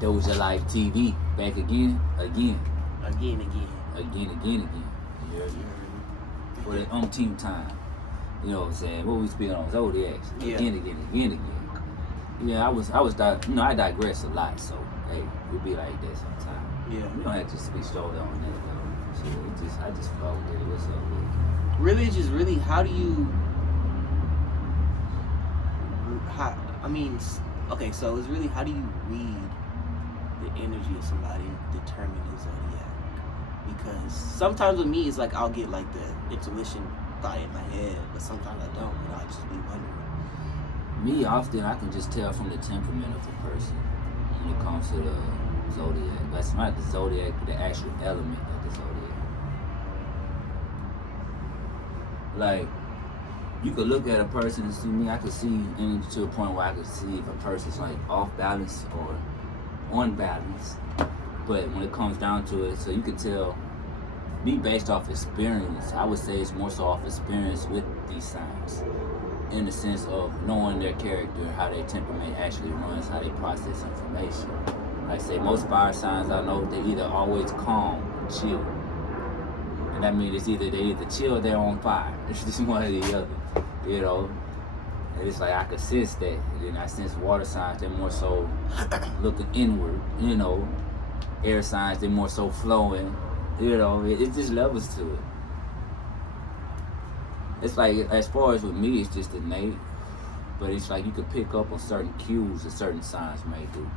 Dosha Lyfe TV, back again. Again. You heard me? For the umpteenth time. You know what I'm saying? What we speaking on Zodiacs. Yeah. Again. Yeah, I digress a lot, so hey, it be like that sometimes. Yeah. We don't have to speak shoulder on that though. So I just flow with it. What's up with it? Religious, really, how do you so it's really, how do you read the energy of somebody and determine the zodiac? Because sometimes with me, it's like I'll get like the intuition thought in my head, but sometimes I don't. I just be wondering. Me, often I can just tell from the temperament of the person when it comes to the zodiac. That's not the zodiac, but the actual element of the zodiac. Like, you could look at a person and see me, I could see energy to a point where I could see if a person's like off balance or on balance. But when it comes down to it, so you could tell me based off experience. I would say it's more so off experience with these signs, in the sense of knowing their character, how their temperament actually runs, how they process information. Like I say, most fire signs I know, they either always calm, chill. And that means they either chill or they're on fire. It's just one or the other, you know. And it's like I could sense that. And then I sense water signs, they're more so looking inward, you know. Air signs, they're more so flowing, you know. It just levels to it. It's like, as far as with me, it's just innate. But it's like you could pick up on certain cues that certain signs may do.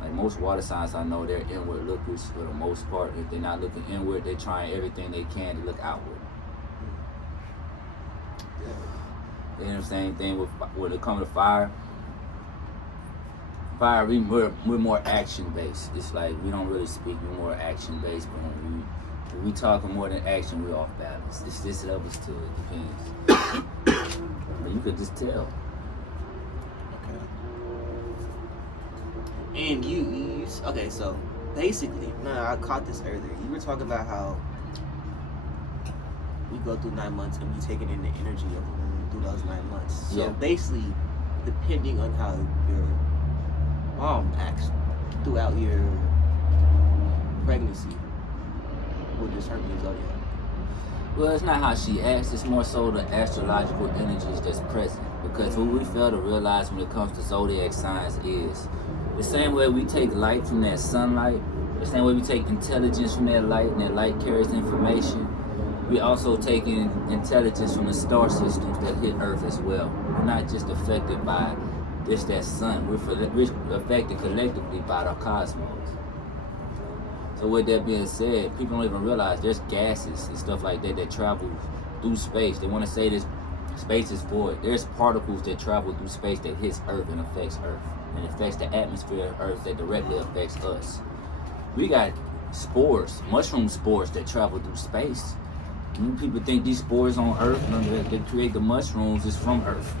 Like most water signs I know, they're inward lookers for the most part. If they're not looking inward, they're trying everything they can to look outward. Yeah. You know the same thing when it comes to fire. Fire, we're more action based. It's like we don't really speak, we're more action based. But when we talking more than action, we're off balance. It's just levels to it, depends. But you could just tell. And you okay, so basically, I caught this earlier. You were talking about how we go through 9 months and we taking in the energy of the moon through those 9 months. So basically, depending on how your mom acts throughout your pregnancy will determine your zodiac. Well, it's not how she acts, it's more so the astrological energies that's present. Because what we fail to realize when it comes to zodiac signs is the same way we take light from that sunlight, the same way we take intelligence from that light, and that light carries information, we also take in intelligence from the star systems that hit Earth as well. We're not just affected by that sun, we're affected collectively by the cosmos. So with that being said, people don't even realize there's gases and stuff like that travel through space. They want to say this space is void. There's particles that travel through space that hits Earth and affects Earth. And affects the atmosphere of Earth that directly affects us. We got spores, mushroom spores that travel through space. When people think these spores on Earth, they create the mushrooms, is from Earth.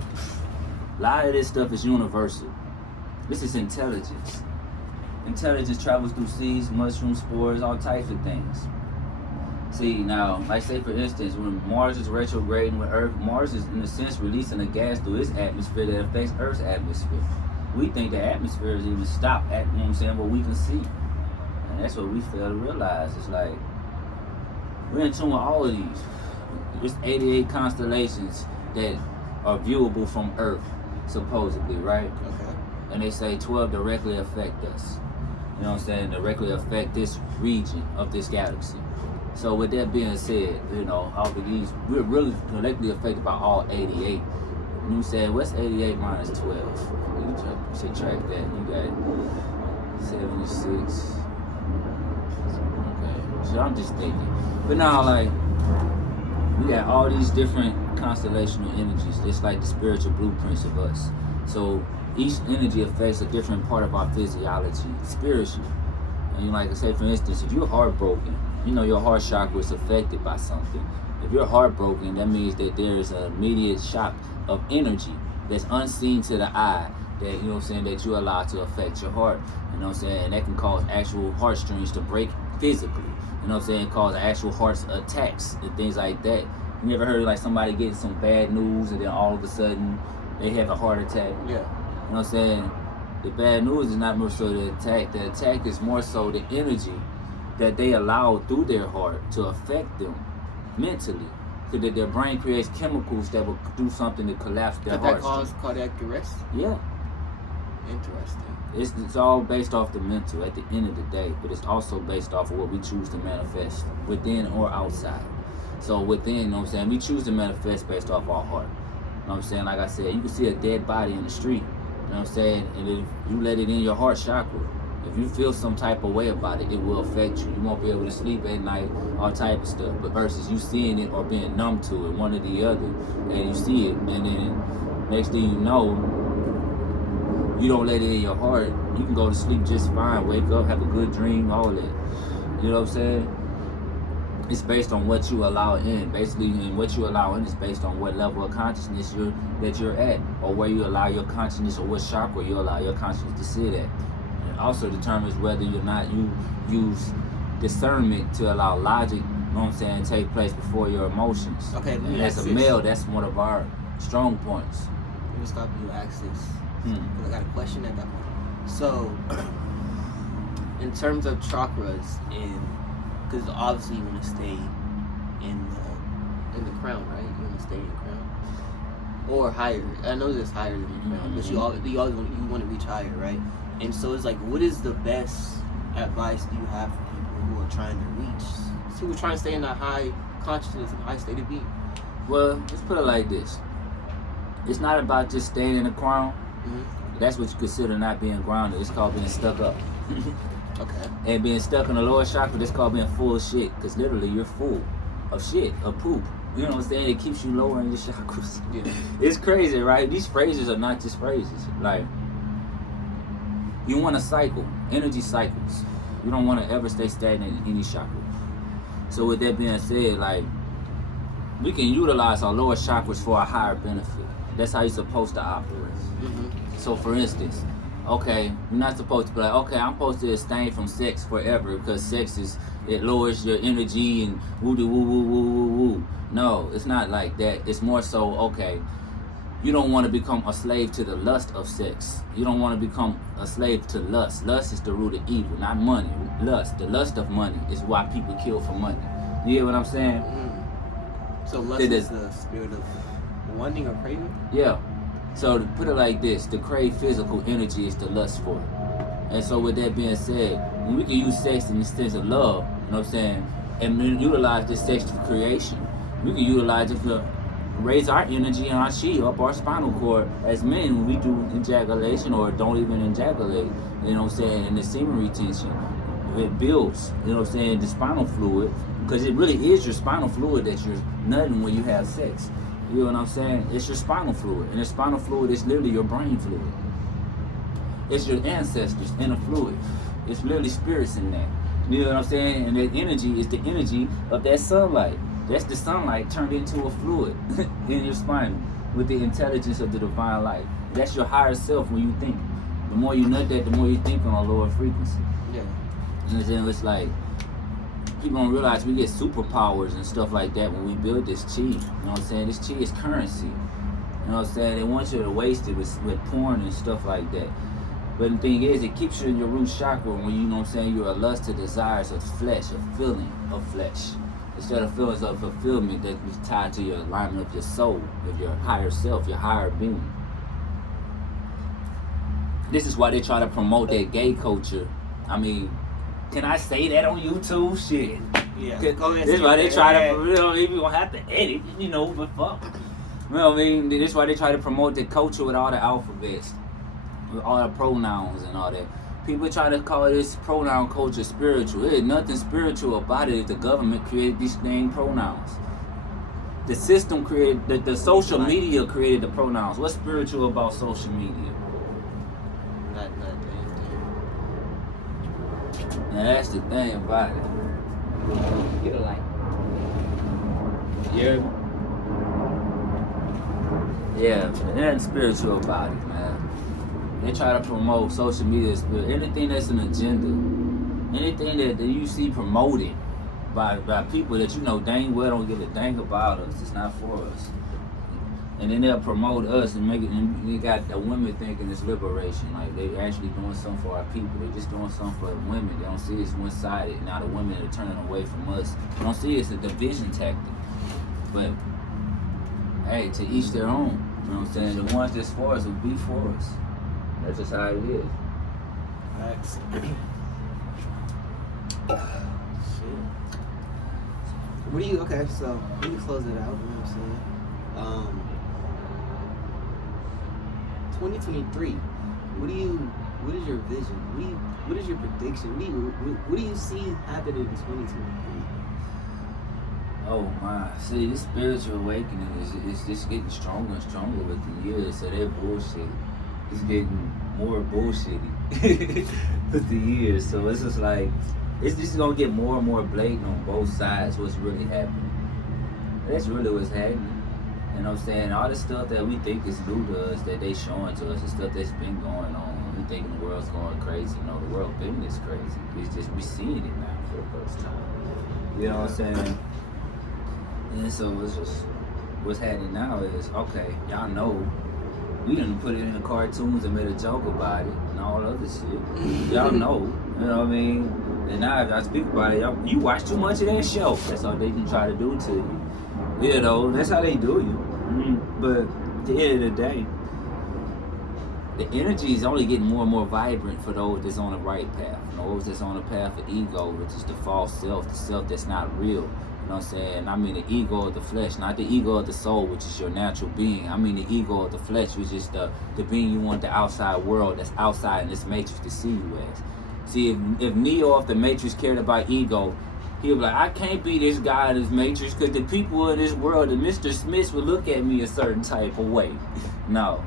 A lot of this stuff is universal. This is intelligence. Intelligence travels through seeds, mushroom spores, all types of things. See, now, like say for instance, when Mars is retrograding with Earth, Mars is in a sense releasing a gas through its atmosphere that affects Earth's atmosphere. We think the atmosphere is even stopped at, you know what I'm saying, what we can see. And that's what we fail to realize. It's like, we're in tune with all of these. There's 88 constellations that are viewable from Earth, supposedly, right? Okay. And they say 12 directly affect us. You know what I'm saying? Directly affect this region of this galaxy. So with that being said, you know, all of these, we're really directly affected by all 88. And you said, what's 88 minus 12? You subtract that, you got 76. Okay, so I'm just thinking. But now, like, we got all these different constellational energies. It's like the spiritual blueprints of us. So each energy affects a different part of our physiology, spiritually. And like I say, for instance, if you're heartbroken, you know your heart chakra is affected by something. If you're heartbroken, that means that there is an immediate shock of energy that's unseen to the eye, that, you know what I'm saying, that you allow to affect your heart. You know what I'm saying? And that can cause actual heartstrings to break physically. You know what I'm saying? Cause actual heart attacks and things like that. You ever heard like somebody getting some bad news and then all of a sudden they have a heart attack? Yeah. You know what I'm saying? The bad news is not more so the attack. The attack is more so the energy that they allow through their heart to affect them mentally. So that their brain creates chemicals that will do something to collapse their heart. That cause cardiac arrest? Yeah. Interesting. It's all based off the mental at the end of the day, but it's also based off of what we choose to manifest within or outside. So within, you know what I'm saying, we choose to manifest based off our heart. You know what I'm saying? Like I said, you can see a dead body in the street, you know what I'm saying? And if you let it in your heart chakra, if you feel some type of way about it, it will affect you. You won't be able to sleep at night, all type of stuff. But versus you seeing it or being numb to it, one or the other, and you see it, and then next thing you know, you don't let it in your heart, you can go to sleep just fine, wake up, have a good dream, all that. You know what I'm saying? It's based on what you allow in. Basically, and what you allow in is based on what level of consciousness that you're at, or where you allow your consciousness, or what chakra you allow your consciousness to sit at. It also determines whether or not you use discernment to allow logic, you know what I'm saying, take place before your emotions. Okay, and as a male, that's one of our strong points. Let me stop you, ask this. I got a question at that point. So, in terms of chakras, because obviously you want to stay in the crown, right? You want to stay in the crown, or higher. I know there's higher than the crown, but you always want to reach higher, right? And so it's like, what is the best advice do you have for people who are trying to reach, who are trying to stay in that high consciousness and high state of being? Well, let's put it like this: it's not about just staying in the crown. That's what you consider not being grounded. It's called being stuck up. Okay. And being stuck in the lower chakra, that's called being full of shit. Because literally, you're full of shit, of poop. You know what I'm saying? It keeps you lower in your chakras. Yeah. It's crazy, right? These phrases are not just phrases. Like, you want to cycle, energy cycles. You don't want to ever stay stagnant in any chakra. So with that being said, like, we can utilize our lower chakras for a higher benefit. That's how you're supposed to operate. So for instance, okay, you're not supposed to be like, okay, I'm supposed to abstain from sex forever because sex it lowers your energy and woo woo woo woo woo woo. No, it's not like that. It's more so, okay, you don't want to become a slave to the lust of sex. You don't want to become a slave to lust. Lust is the root of evil, not money. Lust, the lust of money is why people kill for money. You hear what I'm saying? So lust is the spirit of wanting or craving? Yeah. So to put it like this, the crave physical energy is the lust for it. And so with that being said, when we can use sex in the sense of love, you know what I'm saying, and then utilize this sex for creation, we can utilize it to raise our energy and our chi up our spinal cord as men when we do ejaculation or don't even ejaculate, you know what I'm saying, and the semen retention. It builds, you know what I'm saying, the spinal fluid, because it really is your spinal fluid that you're nutting when you have sex. You know what I'm saying? It's your spinal fluid. And the spinal fluid is literally your brain fluid. It's your ancestors in the fluid. It's literally spirits in that. You know what I'm saying? And that energy is the energy of that sunlight. That's the sunlight turned into a fluid in your spine with the intelligence of the divine light. That's your higher self when you think. The more you nut that, the more you think on a lower frequency. Yeah. You know what I'm saying? It's like, people don't realize we get superpowers and stuff like that when we build this chi. You know what I'm saying? This chi is currency. You know what I'm saying? They want you to waste it with porn and stuff like that. But the thing is, it keeps you in your root chakra when you know what I'm saying, you're a lust to desires of flesh, a feeling of flesh. Instead of feelings of fulfillment that is tied to your alignment of your soul, of your higher self, your higher being. This is why they try to promote that gay culture. I mean, can I say that on YouTube? Shit. Yeah. This is why they try to, you know, even gonna have to edit, you know, but fuck. You know what I mean? This is why they try to promote the culture with all the alphabets, with all the pronouns and all that. People try to call this pronoun culture spiritual. There's nothing spiritual about it if the government created these dang pronouns. The system created, the social media created the pronouns. What's spiritual about social media? Now that's the thing about it. Get a light. You hear me? Yeah, there ain't spiritual about it, man. They try to promote social media spirit. Anything that's an agenda, anything that you see promoted by people that you know dang well don't give a dang about us, it's not for us. And then they'll promote us and make it, and they got the women thinking it's liberation. Like they actually doing something for our people. They just doing something for the women. They don't see it's one-sided. Now the women are turning away from us. They don't see it's a division tactic. But hey, to each their own. You know what I'm saying? The ones that's for us will be for us. That's just how it is. Facts. Shit. What do you? Okay, so we can close it out. You know what I'm saying? 2023. What is your vision? What is your prediction? What do you see happening in 2023? Oh my! See, this spiritual awakening is just getting stronger and stronger with the years. So that bullshit is getting more bullshitty with the years. So it's just like it's just gonna get more and more blatant on both sides. What's really happening? That's really what's happening. You know what I'm saying? All the stuff that we think is new to us, that they showing to us, the stuff that's been going on. We thinking the world's going crazy. No, the world been this crazy. It's just we seeing it now for the first time. You know what I'm saying? And so it's just what's happening now is okay. Y'all know we done put it in the cartoons and made a joke about it and all other shit. Y'all know, you know what I mean? And now if I speak about it, y'all, you watch too much of that show. That's all they can try to do to you. You know, that's how they do you. But at the end of the day, the energy is only getting more and more vibrant for those that's on the right path. Those that's on the path of ego, which is the false self, the self that's not real. You know what I'm saying? I mean the ego of the flesh, not the ego of the soul, which is your natural being. I mean the ego of the flesh, which is the being you want the outside world that's outside in this matrix to see you as. See, if Neo of the Matrix cared about ego, he'll be like, I can't be this guy in this Matrix because the people in this world, the Mr. Smiths will look at me a certain type of way. No,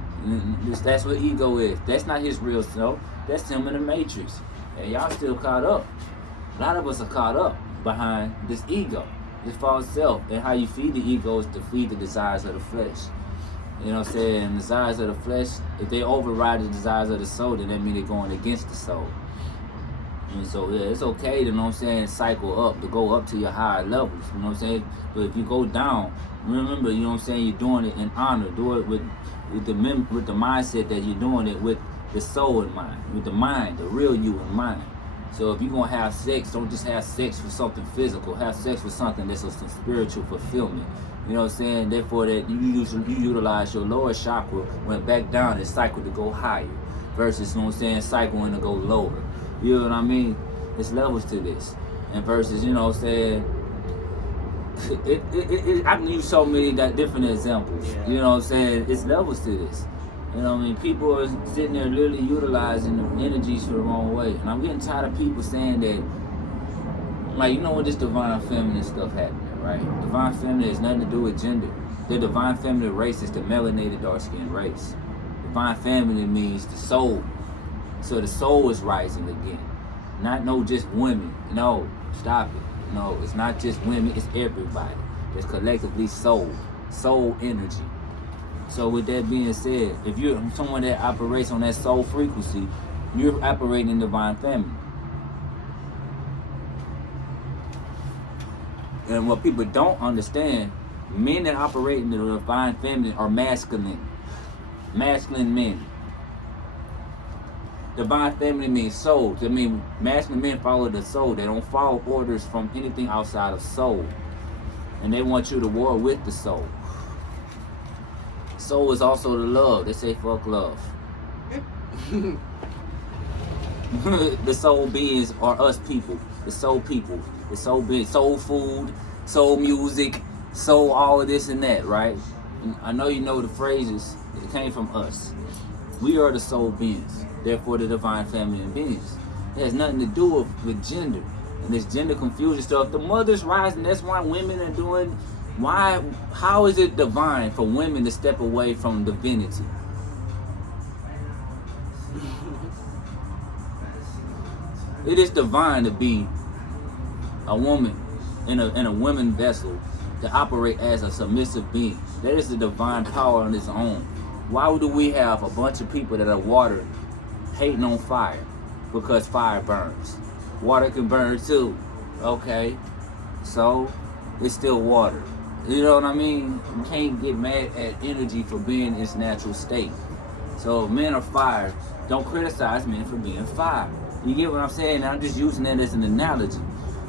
that's what ego is. That's not his real self. That's him in the Matrix. And y'all still caught up. A lot of us are caught up behind this ego, this false self. And how you feed the ego is to feed the desires of the flesh. You know what I'm saying? The desires of the flesh, if they override the desires of the soul, then that means they're going against the soul. And so yeah, it's okay to, you know what I'm saying, cycle up, to go up to your higher levels, you know what I'm saying? But if you go down, remember, you know what I'm saying, you're doing it in honor. Do it with the mindset that you're doing it with the soul in mind, with the mind, the real you in mind. So if you're going to have sex, don't just have sex for something physical. Have sex for something that's some spiritual fulfillment. You know what I'm saying? Therefore, that you utilize your lower chakra, went back down and cycle to go higher. Versus, you know what I'm saying, cycling to go lower. You know what I mean? There's levels to this. And versus, you know what I'm saying, I can use so many different examples. Yeah. You know what I'm saying? It's levels to this. You know what I mean? People are sitting there literally utilizing the energies for the wrong way. And I'm getting tired of people saying that, like, you know what, this divine feminine stuff happening, right? Divine feminine has nothing to do with gender. The divine feminine race is the melanated dark-skinned race. Divine feminine means the soul. So the soul is rising again. Not just women. No, stop it. No, it's not just women, it's everybody. It's collectively soul energy. So with that being said, if you're someone that operates on that soul frequency, you're operating in divine feminine. And what people don't understand, men that operate in the divine feminine are masculine men. Divine feminine means soul. I mean, masculine men follow the soul. They don't follow orders from anything outside of soul. And they want you to war with the soul. Soul is also the love. They say fuck love. The soul beings are us people. The soul people. The soul beings. Soul food, soul music, soul all of this and that, right? And I know you know the phrases. It came from us. We are the soul beings. Therefore, the divine feminine beings. It has nothing to do with gender and this gender confusion stuff. The mother's rising. That's why women are doing. How is it divine for women to step away from divinity? It is divine to be a woman in a women vessel to operate as a submissive being. That is the divine power on its own. Why do we have a bunch of people that are water hating on fire? Because fire burns. Water can burn too. Okay, so it's still water. You know what I mean? You can't get mad at energy for being in its natural state. So if men are fire, don't criticize men for being fire. You get what I'm saying? I'm just using that as an analogy.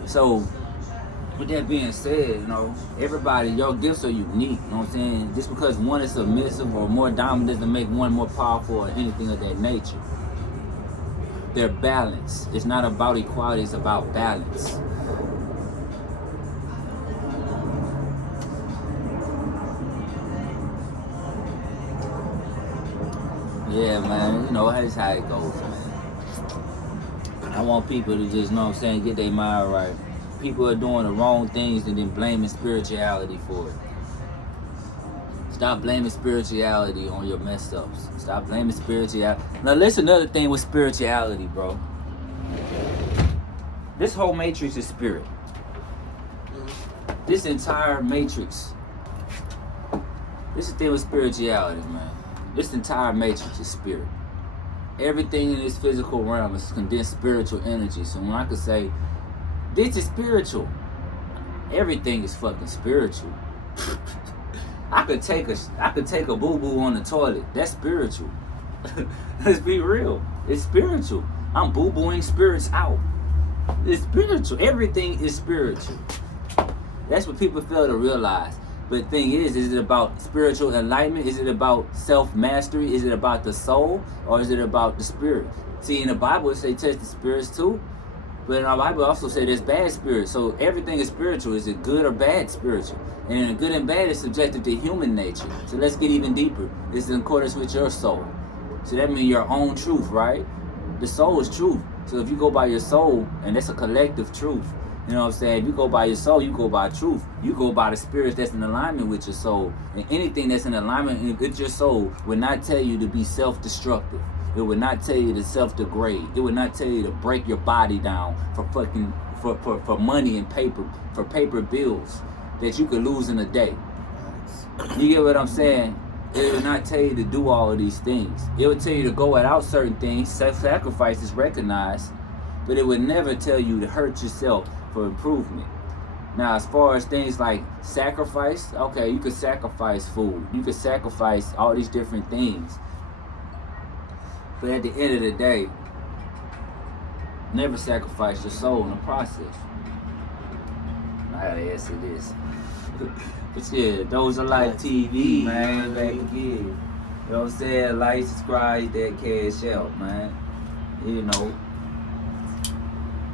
So with that being said, everybody, your gifts are unique. You know what I'm saying? Just because one is submissive or more dominant doesn't make one more powerful or anything of that nature. They're balanced. It's not about equality, it's about balance. Yeah, man, that's how it goes, man. I want people to just, get their mind right. People are doing the wrong things and then blaming spirituality for it. Stop blaming spirituality on your mess ups. Stop blaming spirituality. Now, listen, another thing with spirituality, bro. This whole matrix is spirit. This entire matrix. This is the thing with spirituality, man. This entire matrix is spirit. Everything in this physical realm is condensed spiritual energy. So when I could say, this is spiritual, everything is fucking spiritual. I could take a boo-boo on the toilet. That's spiritual. Let's be real. It's spiritual. I'm boo-booing spirits out. It's spiritual. Everything is spiritual. That's what people fail to realize. But the thing is it about spiritual enlightenment? Is it about self-mastery? Is it about the soul? Or is it about the spirit? See, in the Bible, it say test the spirits too. But in our Bible also say there's bad spirits. So everything is spiritual. Is it good or bad spiritual? And good and bad is subjective to human nature. So let's get even deeper. It's in accordance with your soul. So that means your own truth, right? The soul is truth. So if you go by your soul, and that's a collective truth, you know what I'm saying? If you go by your soul, you go by truth. You go by the spirit that's in alignment with your soul. And anything that's in alignment with your soul would not tell you to be self-destructive. It would not tell you to self-degrade. It would not tell you to break your body down for money and paper, for paper bills that you could lose in a day. You get what I'm saying? It would not tell you to do all of these things. It would tell you to go without certain things. Self-sacrifice is recognized, but it would never tell you to hurt yourself for improvement. Now, as far as things like sacrifice, okay, you could sacrifice food. You could sacrifice all these different things. But at the end of the day, never sacrifice your soul in the process. I gotta answer this. But yeah, Dosha Lyfe TV, man. Back again. You know what I'm saying? Like, subscribe, that cash out, man.